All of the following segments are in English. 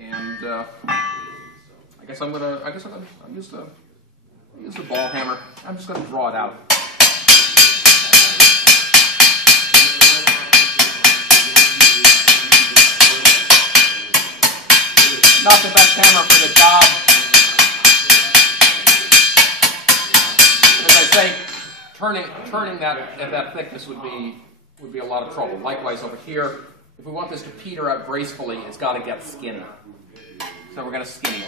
And I guess I'll use the ball hammer. I'm just gonna draw it out. Not the best hammer for the job. As I say, turning that at that thickness would be a lot of trouble. Likewise over here, if we want this to peter out gracefully, it's got to get skinny. So we're going to skinny it.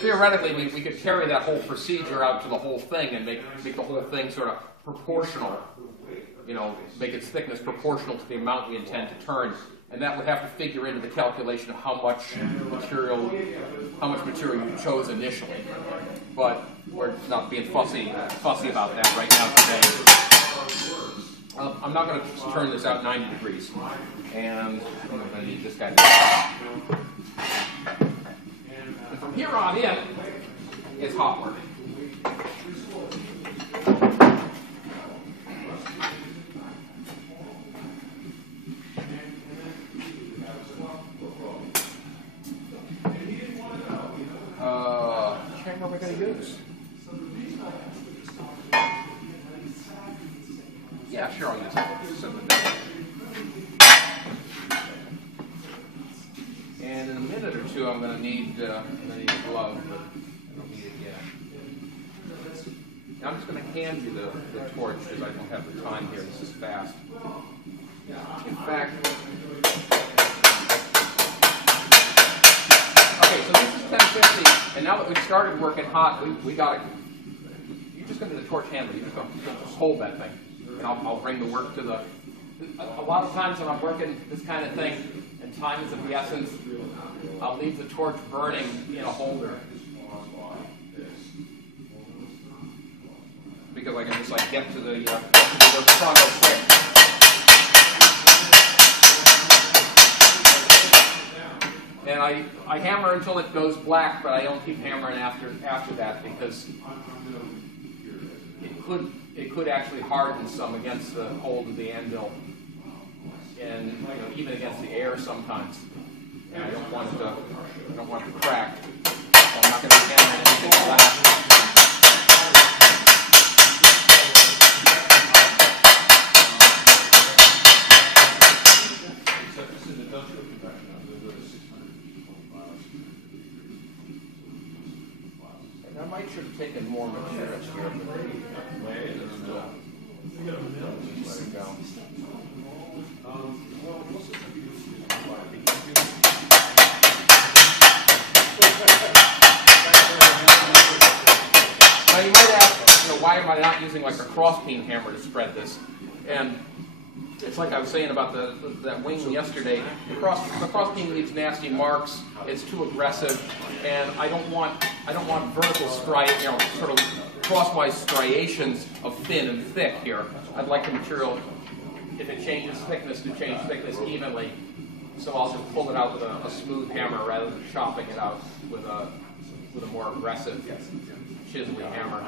Theoretically, we could carry that whole procedure out to the whole thing and make the whole thing sort of proportional, make its thickness proportional to the amount we intend to turn, and that would have to figure into the calculation of how much material you chose initially. But we're not being fussy about that right now today. I'm not going to turn this out 90 degrees, and I'm going to need this guy to. And from here on in, it's hot work. Which hammer are we going to use? Yeah, sure, I'll use it. And in a minute or two, I'm going to need a glove, but I don't need it yet. Now I'm just going to hand you the torch because I don't have the time here. This is fast. In fact, okay, so this is 1050, and now that we've started working hot, we got it. You're just going to do the torch handle. You're just going to just hold that thing, and I'll bring the work to the. A lot of times when I'm working this kind of thing, and time is of the essence, I'll leave the torch burning in a holder because I can just get to the work front real quick. And I hammer until it goes black, but I don't keep hammering after that because it could actually harden some against the hold of the anvil, and even against the air sometimes. And I don't want it to crack. So I'm not going to hammer anything black. And I might should have taken more materials here. Let it go. Now you might ask, why am I not using like a cross-peen hammer to spread this? And it's like I was saying about that wing yesterday. The cross-peen leaves nasty marks. It's too aggressive, and I don't want vertical sort of crosswise striations of thin and thick here. I'd like the material, if it changes thickness, to change thickness evenly. So I'll just pull it out with a smooth hammer rather than chopping it out with a more aggressive chiseling hammer.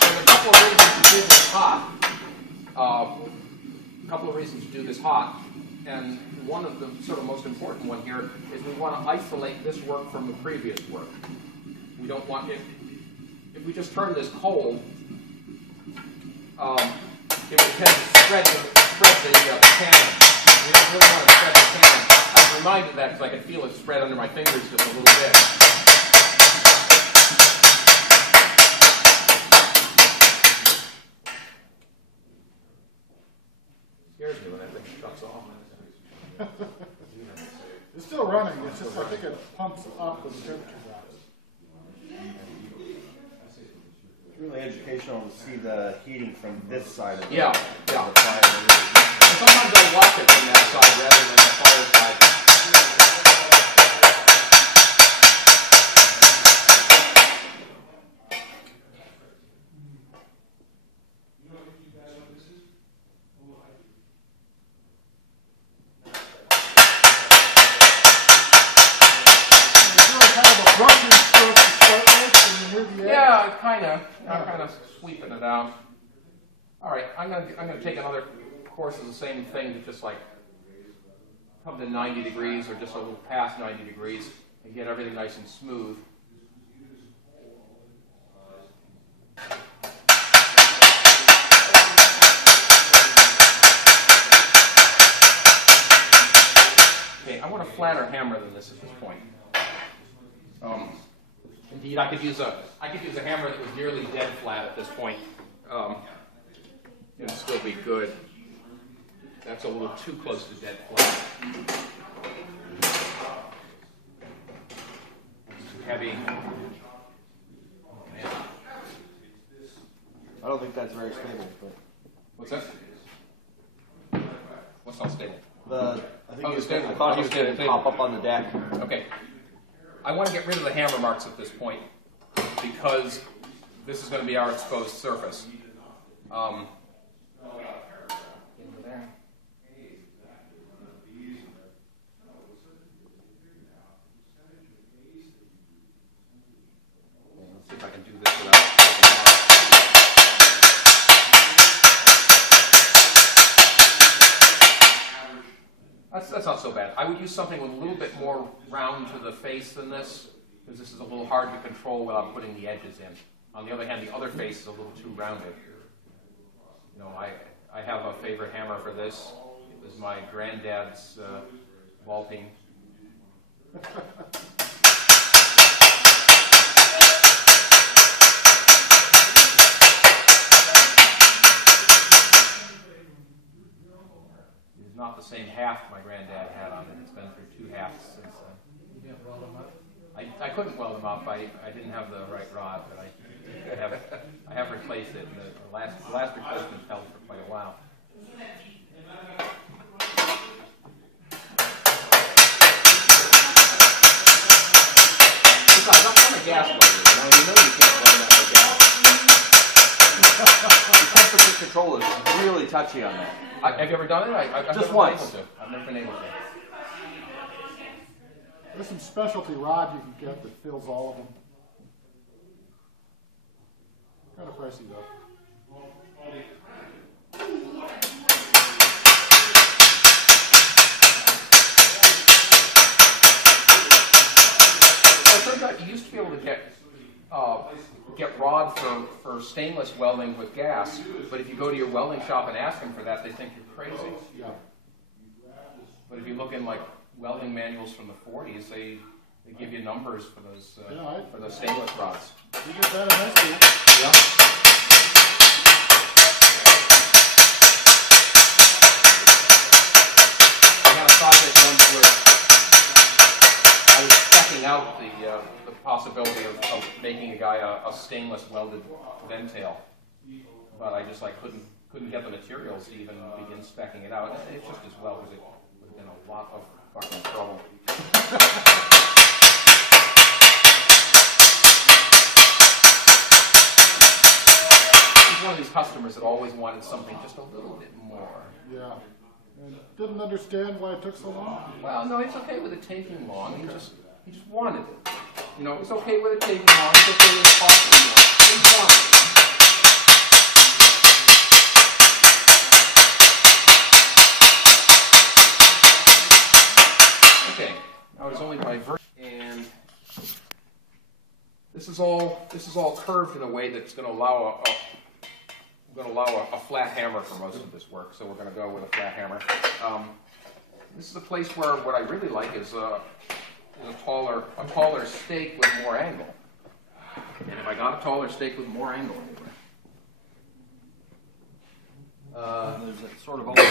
There's a couple of reasons to do this hot. A couple of reasons to do this hot, and one of the sort of most important one here is we want to isolate this work from the previous work. We don't want it. If we just turn this cold, it would tend to spread the cannon. We don't really want to spread the cannon. I was reminded of that because I could feel it spread under my fingers just a little bit. Scares me when that thing shuts off. It's still running. It's just I think it pumps up when the temperature drops. It's really educational to see the heating from this side of the Yeah. fire. And sometimes I watch it from that side rather than the fire side. of sweeping it out. All right, I'm gonna take another course of the same thing to just like come to 90 degrees or just a little past 90 degrees and get everything nice and smooth. Okay, I want a flatter hammer than this at this point. Indeed, I could use a hammer that was nearly dead flat at this point. It'd still be good. That's a little too close to dead flat. It's too heavy. Man. I don't think that's very stable, but What's that? What's not stable? I think Oh, the stable. I thought he Oh, was the going to stable pop table. up on the deck. Okay. I want to get rid of the hammer marks at this point because this is going to be our exposed surface. Into there. Let's see if I can do this without taking marks. That's not so bad. I would use something with a little bit more round to the face than this, because this is a little hard to control without putting the edges in. On the other hand, the other face is a little too rounded. You know, I have a favorite hammer for this. It was my granddad's vaulting. It's not the same haft my granddad had on it. It's been through two hafts since then. You didn't weld them up? I couldn't weld them up. I didn't have the right rod, but I have replaced it. And the last replacement held for quite a while. Besides, I'm a gas welder. You know you can't weld that with gas. The temperature control is really touchy on that. Have you ever done it? I've Just never once. been able to. I've never been able to. There's some specialty rod you can get that fills all of them. Kind of pricey though. Well, it turns out you used to be able to get rod for stainless welding with gas, but if you go to your welding shop and ask them for that, they think you're crazy. Yeah. But if you look in like welding manuals from the 40s, they give you numbers for those stainless rods. You get that in high school. Yeah. I had a project once where I was checking out the possibility of making a guy a stainless welded ventail, but I just like couldn't get the materials to even begin speccing it out. And it's just as well because it would have been a lot of fucking trouble. He's one of these customers that always wanted something just a little bit more. Yeah. And didn't understand why it took so long. Well, no, it's okay with it taking long. He just wanted it. You know, it's okay with it taking long. It's okay with it costing more. He wanted it. Okay, now it's only by version, and this is all curved in a way that's going to allow a flat hammer for most of this work. So we're going to go with a flat hammer. This is a place where what I really like is a taller stake with more angle. And if I got a taller stake with more angle anywhere. There's that sort of almost,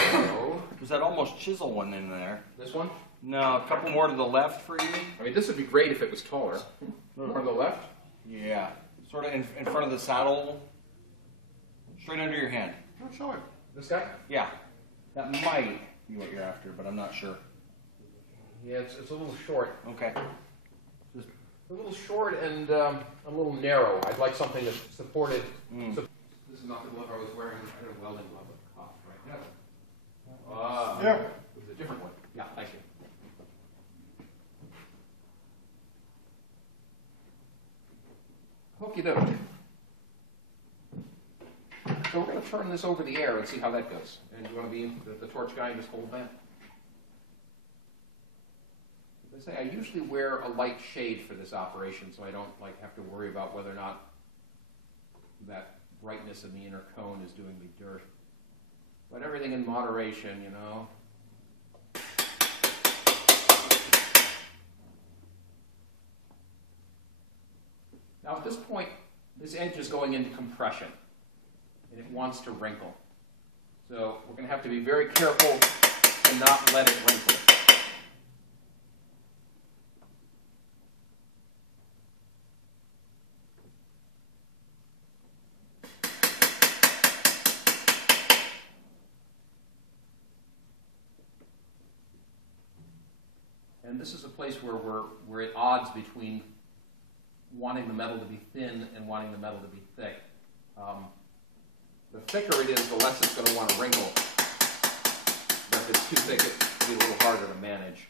there's that almost chisel one in there. This one? No, a couple more to the left for you. I mean, this would be great if it was taller. More to the left? Yeah, sort of in front of the saddle, straight under your hand. Oh, show it. This guy? Yeah, that might be what you're after, but I'm not sure. Yeah, it's a little short. Okay. A little short and a little narrow. I'd like something that supported. This is not the glove I was wearing. I had a welding glove with a cuff, right? Yeah. It was a different one. Yeah, thank you. Okie doke. So we're going to turn this over the air and see how that goes. And you want to be the torch guy and just hold that? As I say, I usually wear a light shade for this operation, so I don't have to worry about whether or not that brightness in the inner cone is doing me dirt. But everything in moderation, you know. Now at this point, this edge is going into compression, and it wants to wrinkle. So we're going to have to be very careful to not let it wrinkle. And this is a place where we're at odds between wanting the metal to be thin and wanting the metal to be thick. The thicker it is, the less it's going to want to wrinkle. But if it's too thick, it'll be a little harder to manage.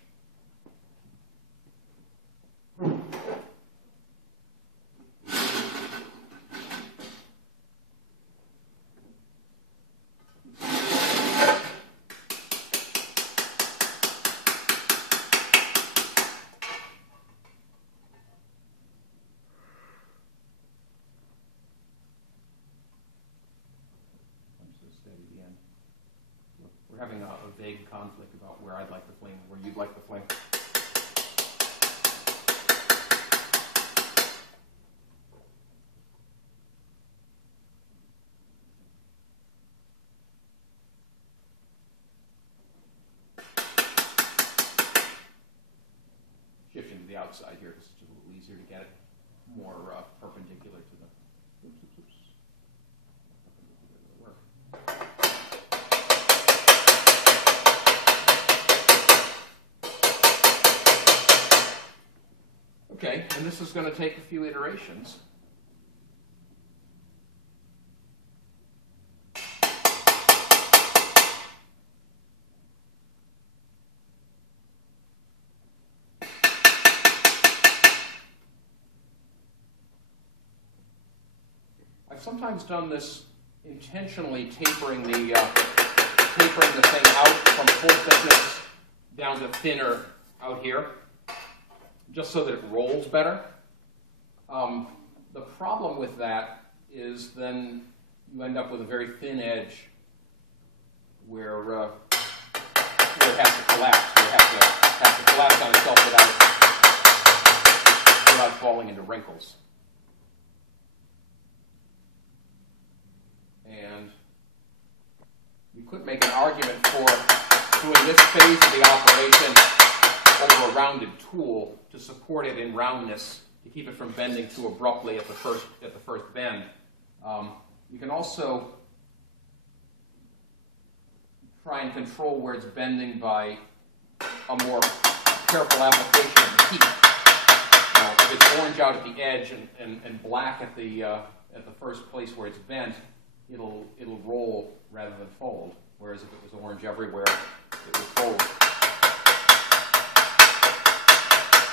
We're having a vague conflict about where I'd like the flame, where you'd like the flame. Shifting to the outside here, because it's a little easier to get it more perpendicular to the. Oops. Perpendicular to the work. Okay, and this is going to take a few iterations. I've sometimes done this intentionally tapering the thing out from full thickness down to thinner out here, just so that it rolls better. The problem with that is then you end up with a very thin edge where it has to collapse. It has to collapse on itself without falling into wrinkles. And you could make an argument for doing this phase of the operation over a rounded tool to support it in roundness, to keep it from bending too abruptly at the first bend. You can also try and control where it's bending by a more careful application of the heat. If it's orange out at the edge and black at the first place where it's bent, it'll roll rather than fold. Whereas if it was orange everywhere, it would fold.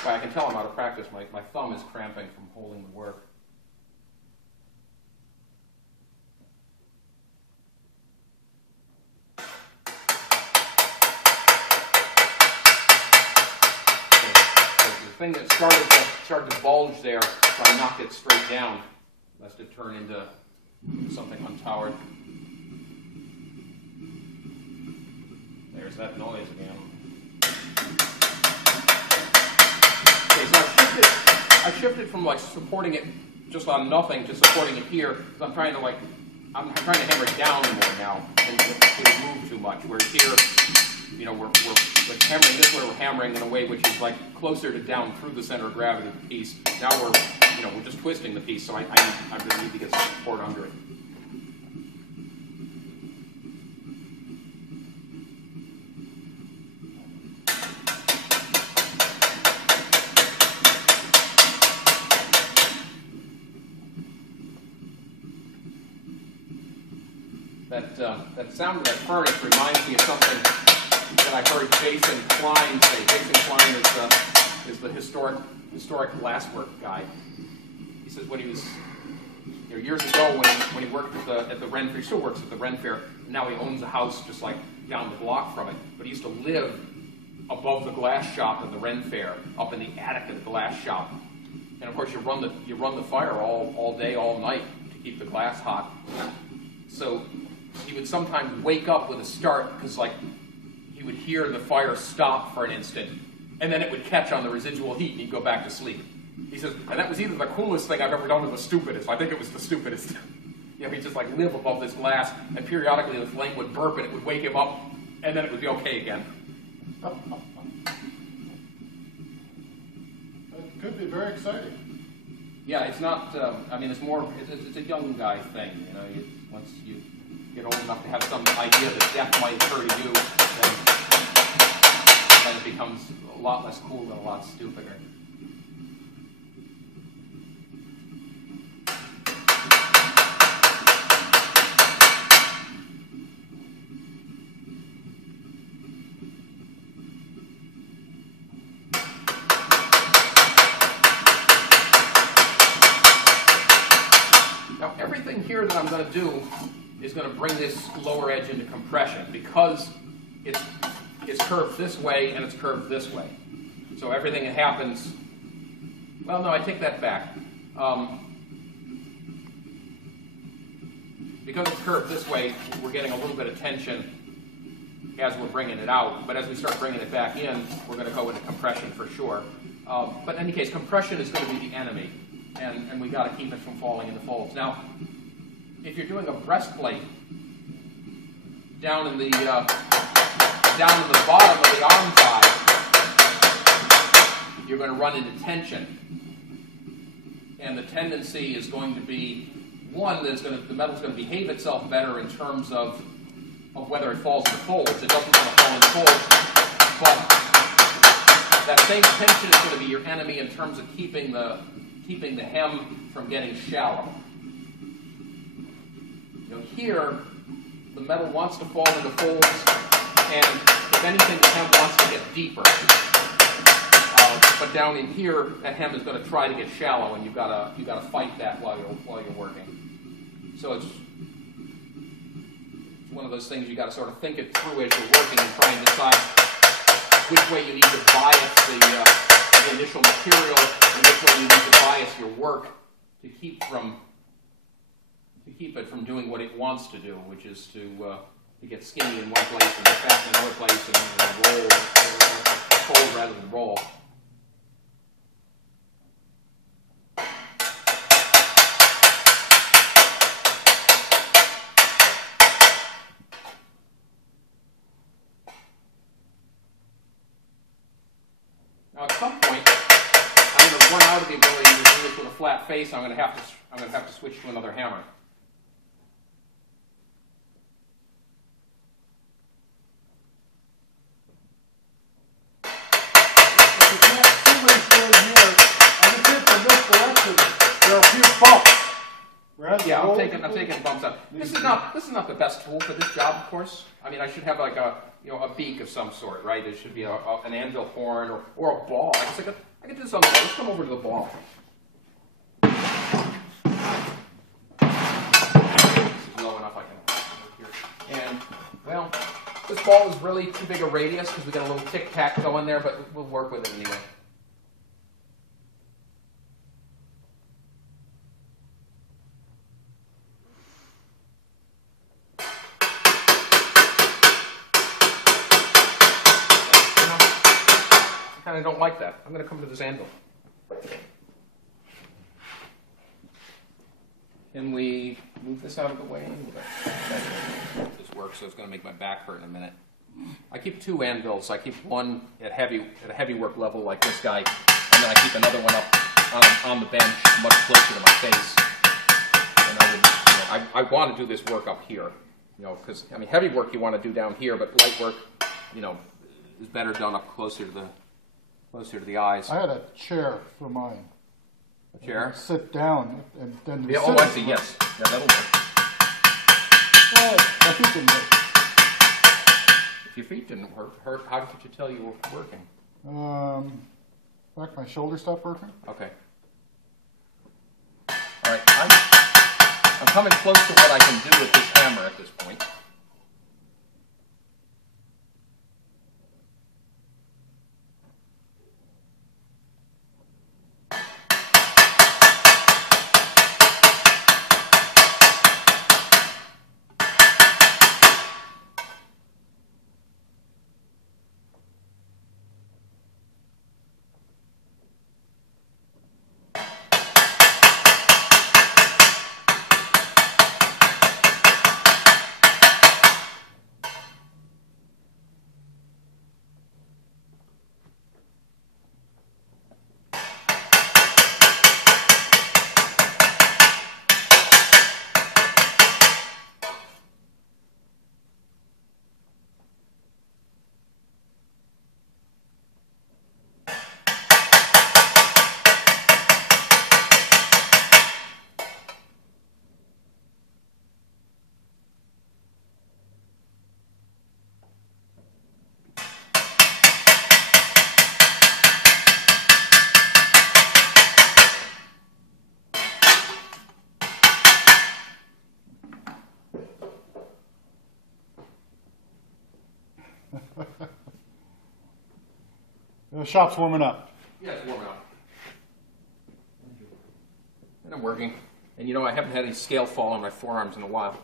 Well, I can tell I'm out of practice. My thumb is cramping from holding the work. The thing that started to bulge there, so I knocked it straight down, lest it turn into something untowered. There's that noise again. Okay, so I've shifted from supporting it just on nothing to supporting it here, because I'm trying to hammer it down more now, and it move too much. Whereas here, we're hammering this way, we're hammering in a way which is closer to down through the center of gravity of the piece. Now we're just twisting the piece, so I really need to get some support under it. That sound of that furnace reminds me of something that I heard Jason Klein say. Jason Klein is the historic glasswork guy. He says when he was years ago when he worked at the Ren Fair, he still works at the Ren Fair. Now he owns a house just like down the block from it. But he used to live above the glass shop in the Ren Fair, up in the attic of the glass shop. And of course, you run the fire all day, all night to keep the glass hot. So he would sometimes wake up with a start because like he would hear the fire stop for an instant, and then it would catch on the residual heat, and he'd go back to sleep. He says, and that was either the coolest thing I've ever done or the stupidest. I think it was the stupidest. He'd just like live above this glass, and periodically the flame would burp, and it would wake him up, and then it would be okay again. It could be very exciting. Yeah, it's not. I mean, it's a young guy thing. Once you get old enough to have some idea that death might occur to you, then it becomes a lot less cool and a lot stupider. Now, everything here that I'm going to do is going to bring this lower edge into compression because it's curved this way and it's curved this way. So everything that happens, well, no, I take that back. Because it's curved this way, we're getting a little bit of tension as we're bringing it out. But as we start bringing it back in, we're going to go into compression for sure. But in any case, compression is going to be the enemy. And we got to keep it from falling into folds. Now, if you're doing a breastplate down in the bottom of the arm thigh, you're going to run into tension, and the tendency is going to be one that the metal's going to behave itself better in terms of whether it falls into folds. It doesn't want to fall into folds, but that same tension is going to be your enemy in terms of keeping the hem from getting shallow. Here, the metal wants to fall into folds, and if anything, the hem wants to get deeper. But down in here, that hem is going to try to get shallow, and you've got to fight that while you're working. So it's one of those things you got to sort of think it through as you're working and try and decide which way you need to bias the initial material and which way you need to bias your work to keep it from doing what it wants to do, which is to get skinny in one place and get fat in another place and roll, fold rather than roll. Now, at some point, I'm going to run out of the ability to do this with a flat face. I'm going to have to switch to another hammer. Yeah, I'm taking bumps out. This is not the best tool for this job, of course. I mean, I should have like a beak of some sort, right? There should be an anvil horn or a ball. I guess I could do something. Let's come over to the ball. This is low enough I can work here. And well, this ball is really too big a radius because we got a little tic tac going there, but we'll work with it anyway. I don't like that. I'm going to come to this anvil. Can we move this out of the way? This works, so it's going to make my back hurt in a minute. I keep two anvils. I keep one at a heavy work level like this guy, and then I keep another one up on the bench, much closer to my face. And I want to do this work up here, because I mean heavy work you want to do down here, but light work, is better done up closer to the eyes. I had a chair for mine. A chair? Sit down and then. Yeah, oh, I see. Yes, yeah, that'll work. Well, my feet didn't hurt. If your feet didn't hurt, how did you tell you were working? Like my shoulder stopped working. Okay. All right. coming close to what I can do with this hammer at this point. The shop's warming up. Yeah, it's warming up. And I'm working. And you know, I haven't had any scale fall on my forearms in a while.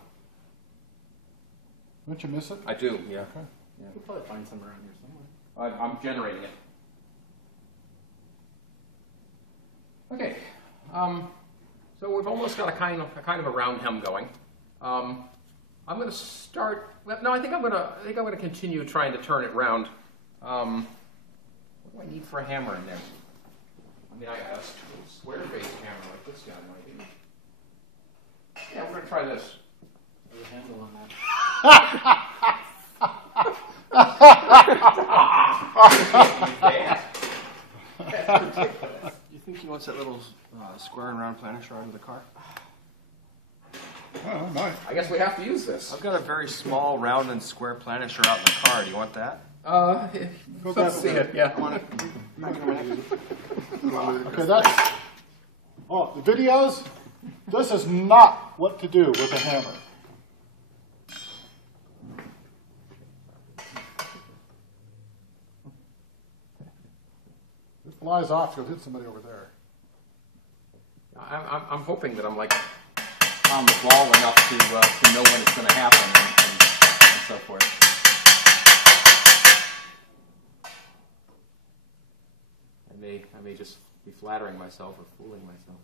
Don't you miss it? I do, yeah. Okay. Yeah. You'll probably find some around here somewhere. I'm generating it. Okay. So we've almost got a kind of a round hem going. I'm going to start. Well, no, I think I'm going to continue trying to turn it round. What do I need for a hammer in there? I mean, I have a square-based hammer like this guy might be. Yeah, we're going to try this. There's a handle on that. That's ridiculous. You think he wants that little square and round planisher out of the car? Oh, I might. I guess we have to use this. I've got a very small round and square planisher out in the car. Do you want that? Let's see it. Yeah. I want it. Okay, that's... Oh, the videos? This is not what to do with a hammer. It flies off, you'll hit somebody over there. I'm hoping that I'm like on the ball enough to know when it's going to happen and so forth. I may just be flattering myself or fooling myself.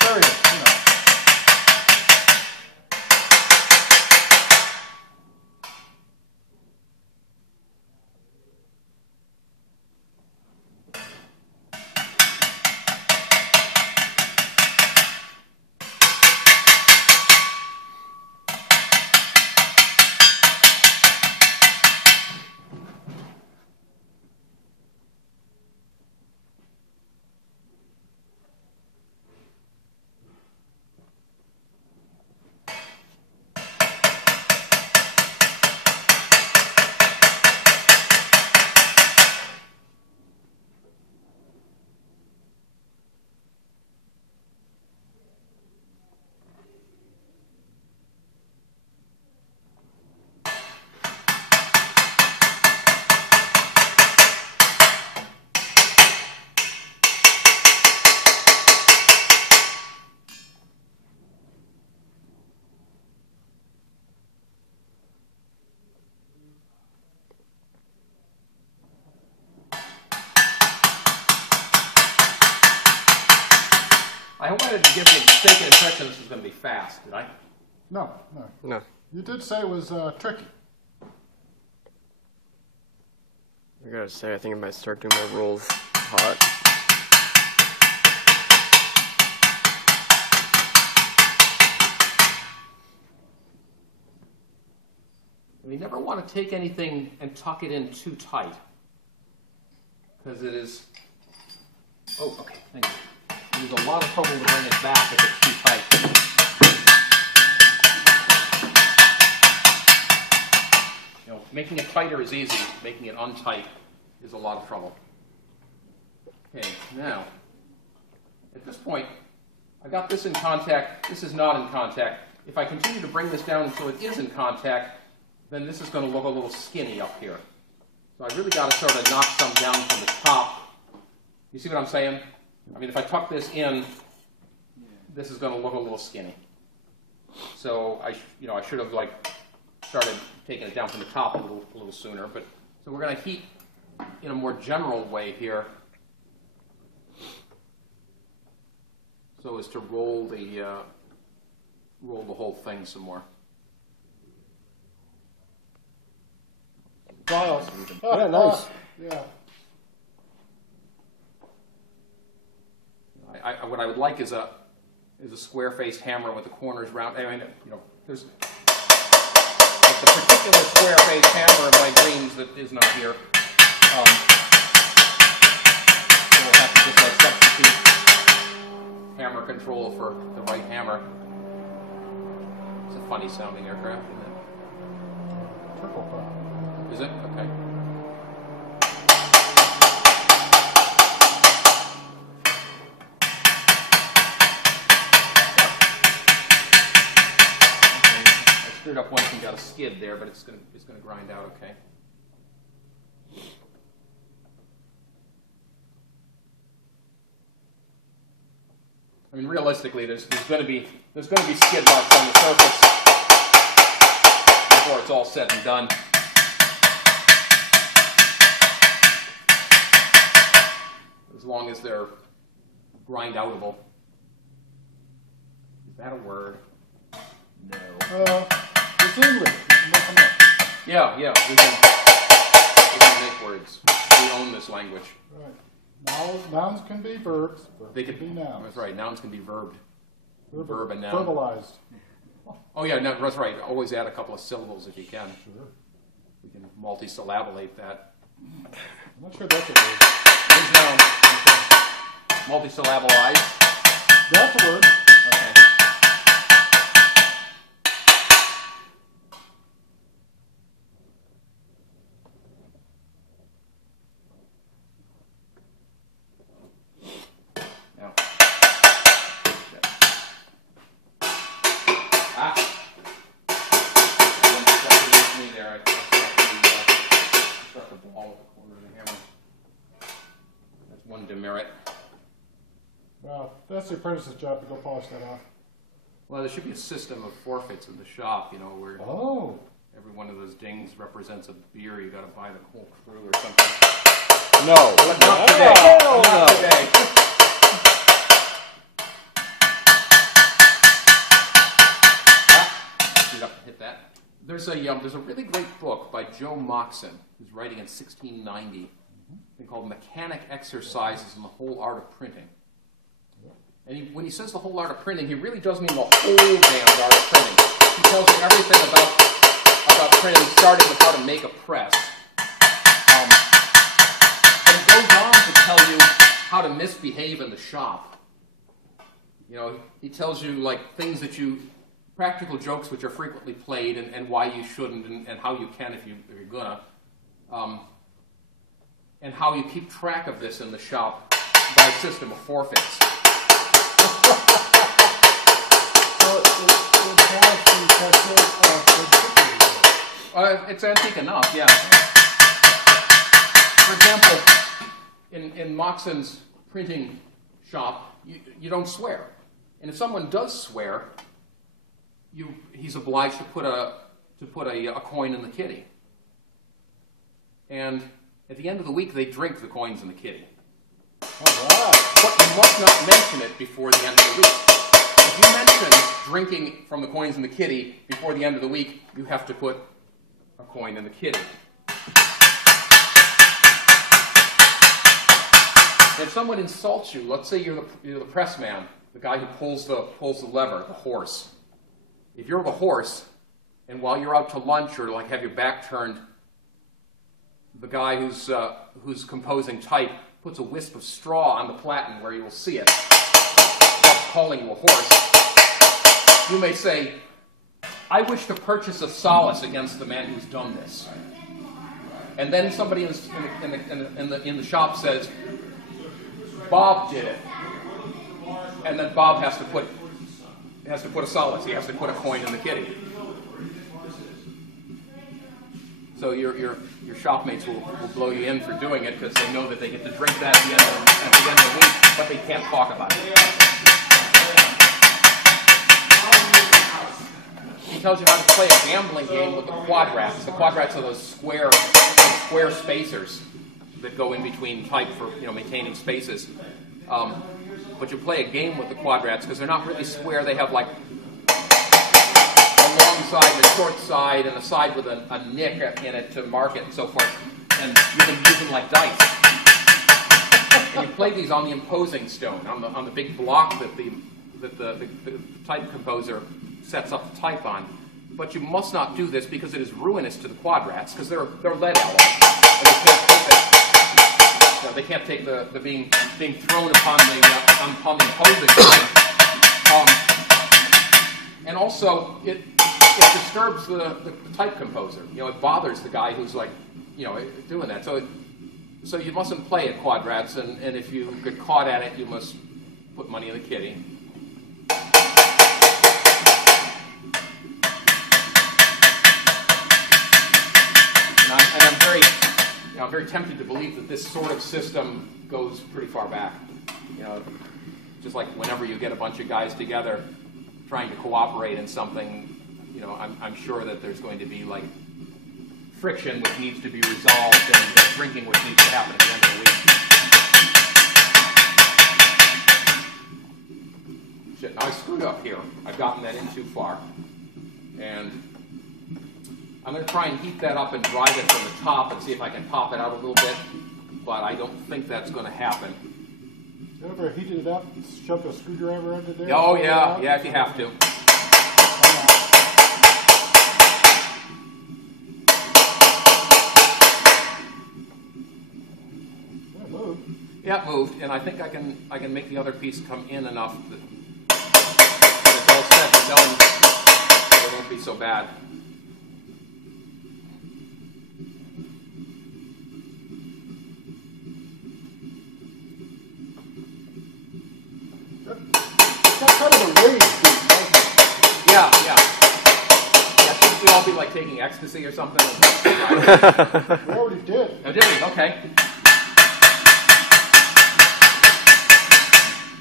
There he is, you know. I hope I didn't give the mistaken impression this was going to be fast, did I? No. No. You did say it was tricky. I gotta say, I think I might start doing my rolls hot. You never want to take anything and tuck it in too tight, because it is. Oh, okay. Thank you. There's a lot of trouble to bring it back if it's too tight. You know, making it tighter is easy. Making it untight is a lot of trouble. Okay, now, at this point, I got this in contact, this is not in contact. If I continue to bring this down until it is in contact, then this is going to look a little skinny up here. So I really got to sort of knock some down from the top. You see what I'm saying? I mean, if I tuck this in, this is going to look a little skinny. So I should have like started taking it down from the top a little sooner. But so we're going to heat in a more general way here, so as to roll the whole thing some more. Files. Yeah, nice. Yeah. What I would like is a square-faced hammer with the corners round. I mean, there's like the particular square-faced hammer of my dreams that is not here. So we'll have to just like substitute hammer control for the right hammer. It's a funny sounding aircraft, isn't it? Turboprop. Is it? Okay. I screwed up once and got a skid there, but it's gonna grind out okay. I mean, realistically, there's going to be skid marks on the surface before it's all said and done. As long as they're grind-outable. Is that a word? No. It's English. Yeah, we can make words. We own this language. Right. Nouns can be verbs. They could be nouns. That's right. Nouns can be verbed. Verb and noun. Verbalized. Oh yeah, no, that's right. Always add a couple of syllables if you can. Sure. We can multisyllabulate that. I'm not sure that's a word. There's noun. Multisyllabalized. That's a word. Okay. Now. Struck the ball with the corner of the hammer. That's one demerit. Well, that's the apprentice's job to go polish that off. Well, there should be a system of forfeits in the shop, where every one of those dings represents a beer you got to buy the whole crew or something. No. But not today. Not today. Hit that. There's a really great book by Joe Moxon, who's writing in 1690, called Mechanic Exercises in the Whole Art of Printing. And when he says the whole art of printing, he really does mean the whole damn art of printing. He tells you everything about printing, starting with how to make a press. And he goes on to tell you how to misbehave in the shop. He tells you like things that practical jokes which are frequently played and why you shouldn't and how you can if you're gonna. And how you keep track of this in the shop by a system of forfeits. It's antique enough, yeah. For example, in Moxon's printing shop, you don't swear. And if someone does swear, he's obliged to put a coin in the kitty. And at the end of the week, they drink the coins in the kitty. All right. But you must not mention it before the end of the week. If you mention drinking from the coins in the kitty before the end of the week, you have to put a coin in the kitty. And if someone insults you, let's say you're the press man, the guy who pulls the lever, the horse. If you're the horse, and while you're out to lunch or like have your back turned, the guy who's composing type puts a wisp of straw on the platen where you will see it, thus calling you a horse, you may say, "I wish to purchase a solace against the man who's done this." And then somebody in the shop says, "Bob did it." and then Bob has to put a solid. He has to put a coin in the kitty. So your shopmates will blow you in for doing it because they know that they get to drink that at the end of the week, but they can't talk about it. He tells you how to play a gambling game with the quadrats. The quadrats are those square spacers that go in between type for maintaining spaces. But you play a game with the quadrats because they're not really square. They have like a long side, and a short side, and a side with a nick in it to mark it and so forth. And you can use them like dice. And you play these on the imposing stone, on the big block that the type composer sets up the type on. But you must not do this because it is ruinous to the quadrats because they're lead alloy. And they can't take it. They can't take the being thrown upon the imposing stone. And also it disturbs the type composer. It bothers the guy who's like, doing that. So you mustn't play at quadrats, and if you get caught at it, you must put money in the kitty. I'm very tempted to believe that this sort of system goes pretty far back. Just like whenever you get a bunch of guys together trying to cooperate in something, I'm sure that there's going to be like friction which needs to be resolved and drinking which needs to happen at the end of the week. Shit, now I screwed up here. I've gotten that in too far. And I'm going to try and heat that up and drive it from the top and see if I can pop it out a little bit, but I don't think that's going to happen. You ever heated it up, shoved a screwdriver into there? Oh, yeah, if you have to. Yeah, it moved. Yeah, it moved, and I think I can make the other piece come in enough that when it's all said and done, it won't be so bad. Kind of a wave piece, wasn't it? Yeah. Shouldn't we all be like taking ecstasy or something? We already did. Oh, did we? Okay.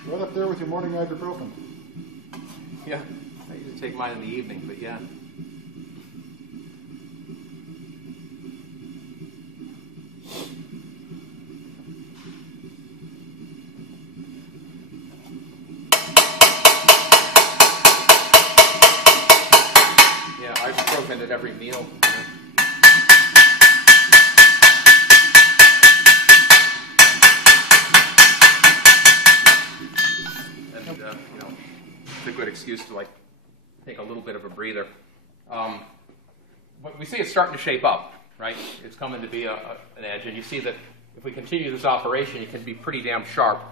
Right up there with your morning ibuprofen. Yeah. I usually take mine in the evening, but yeah. Ibuprofen at every meal. And it's a good excuse to like take a little bit of a breather. But we see it's starting to shape up, right? It's coming to be an edge, and you see that if we continue this operation, it can be pretty damn sharp.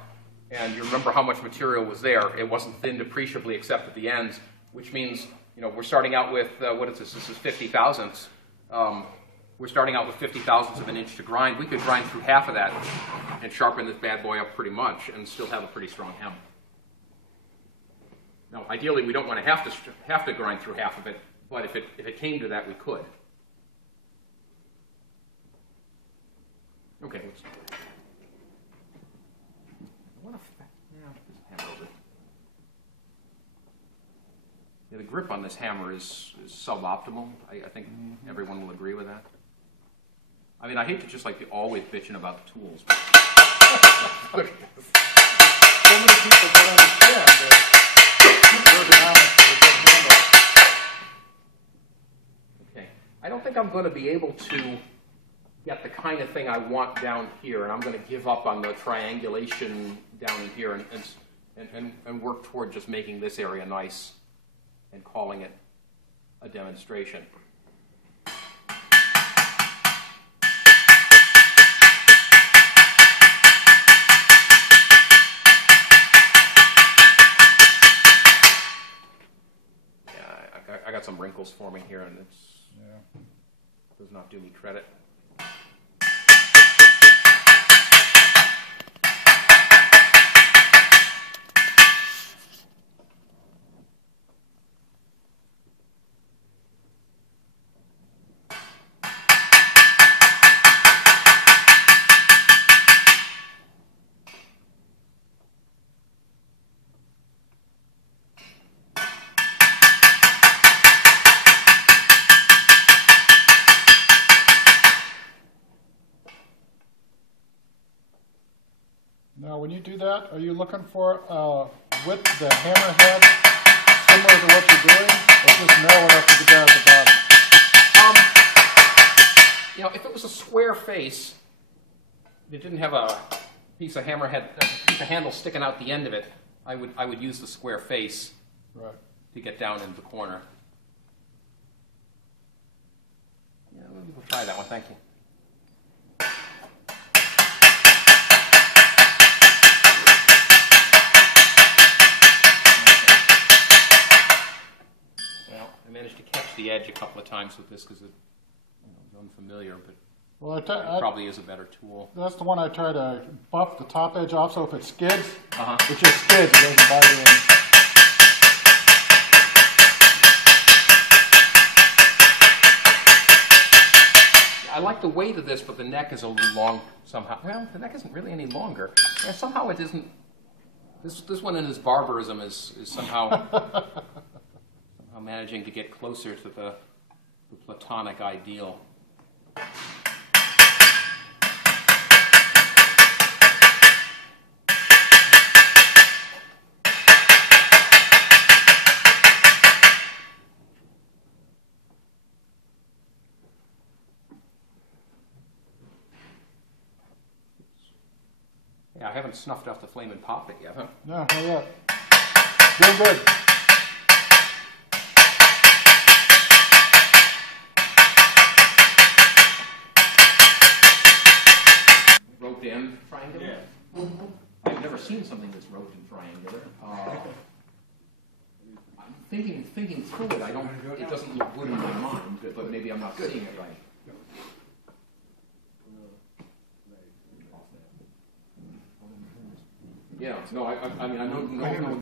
And you remember how much material was there. It wasn't thinned appreciably except at the ends, which means we're starting out with, what is this? This is 50 thousandths. We're starting out with 50 thousandths of an inch to grind. We could grind through half of that and sharpen this bad boy up pretty much and still have a pretty strong hem. Now, ideally, we don't want to have to grind through half of it, but if it came to that, we could. Okay, let's do it. Yeah, the grip on this hammer is suboptimal. I think everyone will agree with that. I mean, I hate to just like be always bitching about the tools. But So many people don't understand that ergonomics is a good handle. okay, I don't think I'm going to be able to get the kind of thing I want down here, and I'm going to give up on the triangulation down in here and work toward just making this area nice and calling it a demonstration. Yeah, I got some wrinkles forming here, and does not do me credit. Now, when you do that, are you looking for width, the hammerhead, similar to what you're doing, or just narrow enough to get down at the bottom? You know, if it was a square face, it didn't have a piece of hammerhead, a piece of handle sticking out the end of it, I would use the square face Right. to get down into the corner. Yeah, we'll try that one. Thank you. Well, I managed to catch the edge a couple of times with this because it was unfamiliar, but Well, it probably is a better tool. that's the one I try to buff the top edge off, so if it skids, Uh-huh. it just skids, it doesn't bite in. I like the weight of this, but the neck is a little long somehow. Well, the neck isn't really any longer. Yeah, somehow it isn't. This one in his barbarism is somehow somehow managing to get closer to the platonic ideal. Yeah, I haven't snuffed out the flame and popped it yet, huh? No, not yet. Doing good. Roped in triangular? Yeah. I've never seen something that's roped in triangular. I'm thinking through it. It doesn't look good in my mind, but maybe I'm not seeing it right. Yeah, no, I mean, I know